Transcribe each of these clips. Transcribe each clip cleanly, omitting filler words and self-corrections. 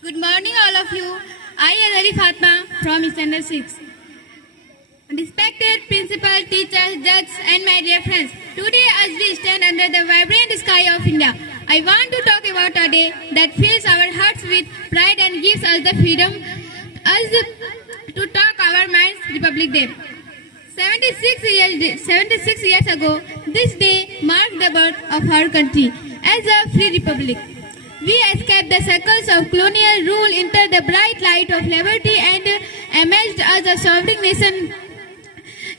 Good morning, all of you. I am Ari Fatma from Standard 6. Respected principal, teachers, judges, and my dear friends, today as we stand under the vibrant sky of India, I want to talk about a day that fills our hearts with pride and gives us the freedom us to talk our minds, Republic Day. 76 years ago, this day marked the birth of our country as a free republic. We escaped the circles of colonial rule, entered the bright light of liberty, and emerged as a sovereign nation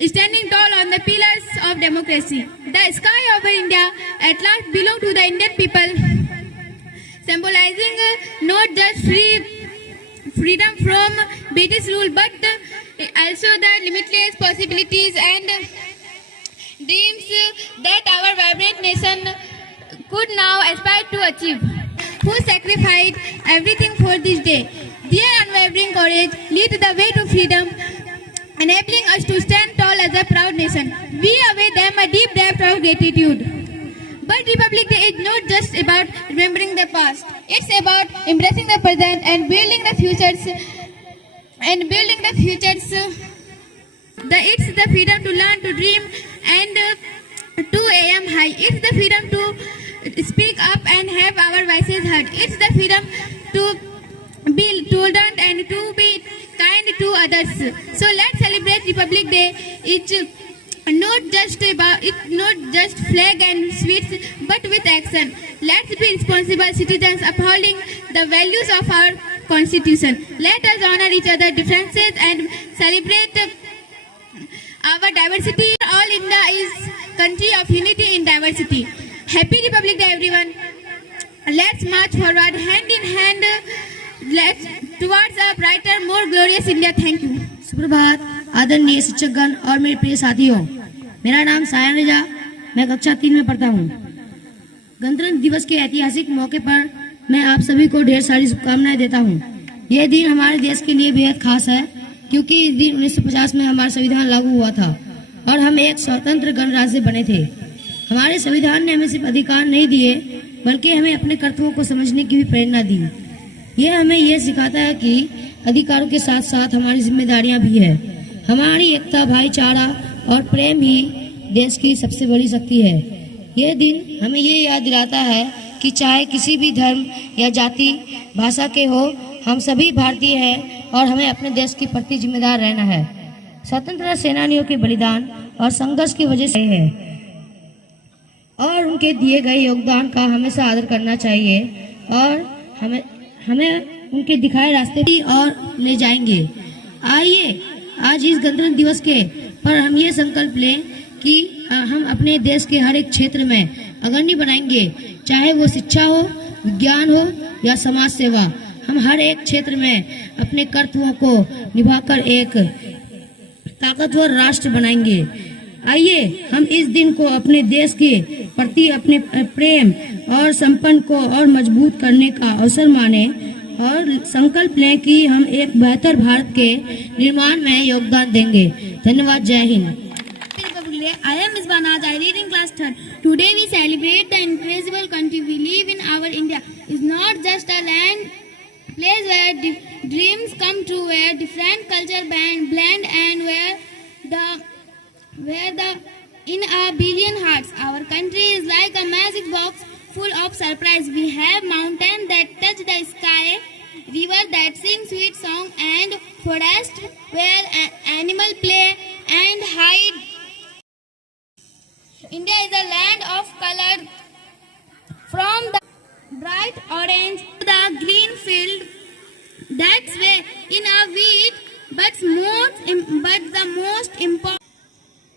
standing tall on the pillars of democracy. The sky over India at last belonged to the Indian people, symbolizing not just freedom from British rule, but also the limitless possibilities and dreams that our vibrant nation could now aspire to achieve. Who sacrificed everything for this day. Their unwavering courage led the way to freedom, enabling us to stand tall as a proud nation. We owe them a deep debt of gratitude. But Republic Day is not just about remembering the past. It's about embracing the present and building the futures. It's the freedom to learn, to dream, and to aim high. It's the freedom to speak up and have our voices heard. It's the freedom to be tolerant and to be kind to others. So let's celebrate Republic Day. It's not just flag and sweets, but with action. Let's be responsible citizens upholding the values of our Constitution. Let us honor each other's differences and celebrate our diversity. All India is country of unity in diversity. Happy Republic Day, everyone. Let's march forward hand in hand towards a brighter, more glorious India. Thank you. सुप्रभात आदरणीय शिक्षकगण और मेरे प्रिय साथियों, मेरा नाम सायन रेजा, मैं कक्षा 3 में पढ़ता हूँ। गणतंत्र दिवस के ऐतिहासिक मौके पर मैं आप सभी को ढेर सारी शुभकामनाएं देता हूँ। यह दिन हमारे देश के लिए बेहद खास है, क्योंकि इस दिन 1950 में हमारा संविधान लागू हुआ था और हम एक स्वतंत्र गणराज्य बने थे। हमारे संविधान ने हमें सिर्फ अधिकार नहीं दिए, बल्कि हमें अपने कर्तव्यों को समझने की भी प्रेरणा दी। यह हमें यह सिखाता है कि अधिकारों के साथ साथ हमारी जिम्मेदारियां भी है। हमारी एकता, भाईचारा और प्रेम ही देश की सबसे बड़ी शक्ति है। यह दिन हमें ये याद दिलाता है कि चाहे किसी भी धर्म या जाति, भाषा के हो, हम सभी भारतीय हैं और हमें अपने देश के प्रति जिम्मेदार रहना है। स्वतंत्रता सेनानियों के बलिदान और संघर्ष की वजह से है और उनके दिए गए योगदान का हमेशा आदर करना चाहिए और हमें उनके दिखाए रास्ते की ओर ले जाएंगे। आइए आज इस गणतंत्र दिवस के पर हम ये संकल्प लें कि हम अपने देश के हर एक क्षेत्र में अग्रणी बनाएंगे, चाहे वो शिक्षा हो, विज्ञान हो या समाज सेवा। हम हर एक क्षेत्र में अपने कर्तव्यों को निभाकर एक ताकतवर राष्ट्र बनाएंगे। आइए हम इस दिन को अपने देश के प्रति अपने प्रेम और संपन्न को और मजबूत करने का अवसर माने और संकल्प लें कि हम एक बेहतर भारत के निर्माण में योगदान देंगे। धन्यवाद। जय Hind. I am Ms. Banaj. I read in class 3rd. Today we celebrate the incredible country we live in. Our India is not just a land place where dreams come true, where different culture blend, and where the in a billion hearts. Our country is like a magic box full of surprise. We have mountains that touch the sky, river that sing sweet song, and forest where animals play and hide. India is a land of color, from the bright orange to the green field. That's where in a wheat, but the most important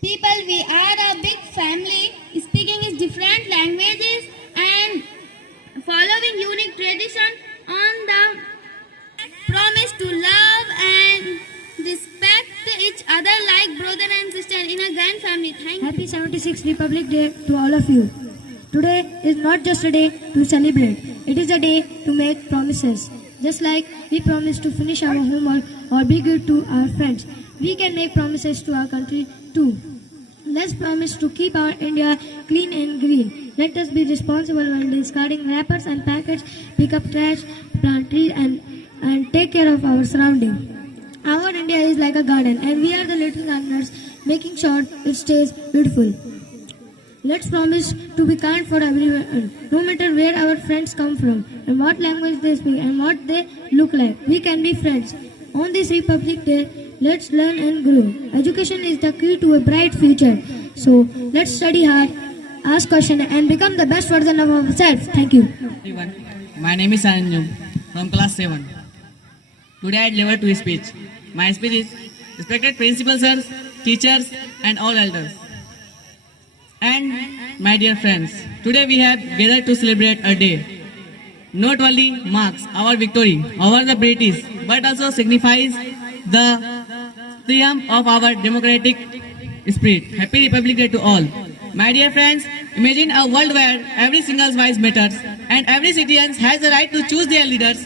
people. We are a big family, speaking different languages and following unique tradition on the promise to love and respect each other like brother and sister in a grand family. Thank you. Happy 76th Republic Day to all of you. Today is not just a day to celebrate, it is a day to make promises. Just like we promise to finish our homework or be good to our friends, we can make promises to our country too. Let's promise to keep our India clean and green. Let us be responsible when discarding wrappers and packets, pick up trash, plant trees and and take care of our surrounding. Our India is like a garden and we are the little gardeners making sure it stays beautiful. Let's promise to be kind for everyone, no matter where our friends come from and what language they speak and what they look like. We can be friends. On this Republic Day, let's learn and grow. Education is the key to a bright future. So let's study hard, ask questions and become the best version of ourselves. Thank you. Everyone, my name is Anju from class 7. Today I deliver to speech. My speech is respected principal sirs, teachers and all elders. And my dear friends, today we have gathered to celebrate a day not only marks our victory over the British but also signifies the triumph of our democratic spirit. Happy Republic Day to all. My dear friends, imagine a world where every single voice matters and every citizen has the right to choose their leaders.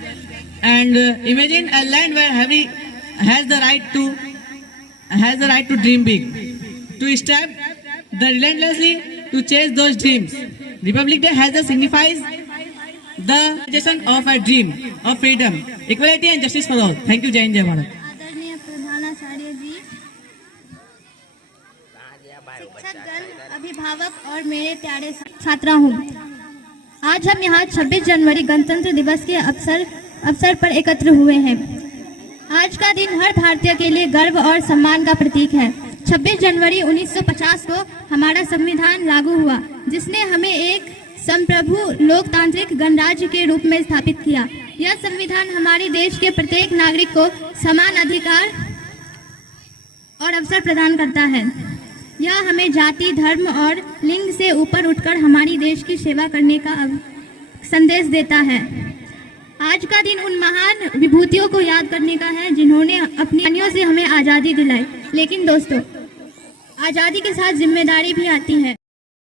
And imagine a land where every has the right to dream big, to step the relentlessly to chase those dreams. Republic Day has the signifies the realization of a dream of freedom, equality and justice for all. Thank you, Jai Hind, Jai Bharat. आदरणीय प्रधानाचार्य जी, शिक्षकगण, अभिभावक और मेरे प्यारे छात्राओं, आज हम यहाँ 26 जनवरी गणतंत्र दिवस के अवसर पर एकत्र हुए हैं। आज का दिन हर भारतीय के लिए गर्व और सम्मान का प्रतीक है। 26 जनवरी 1950 को हमारा संविधान लागू हुआ, जिसने हमें एक संप्रभु लोकतांत्रिक गणराज्य के रूप में स्थापित किया। यह संविधान हमारे देश के प्रत्येक नागरिक को समान अधिकार और अवसर प्रदान करता है। यह हमें जाति, धर्म और लिंग से ऊपर उठकर हमारी देश की सेवा करने का संदेश देता है। आज का दिन उन महान विभूतियों को याद करने का है जिन्होंने अपनी वाणियों से हमें आज़ादी दिलाई। लेकिन दोस्तों, आज़ादी के साथ जिम्मेदारी भी आती है।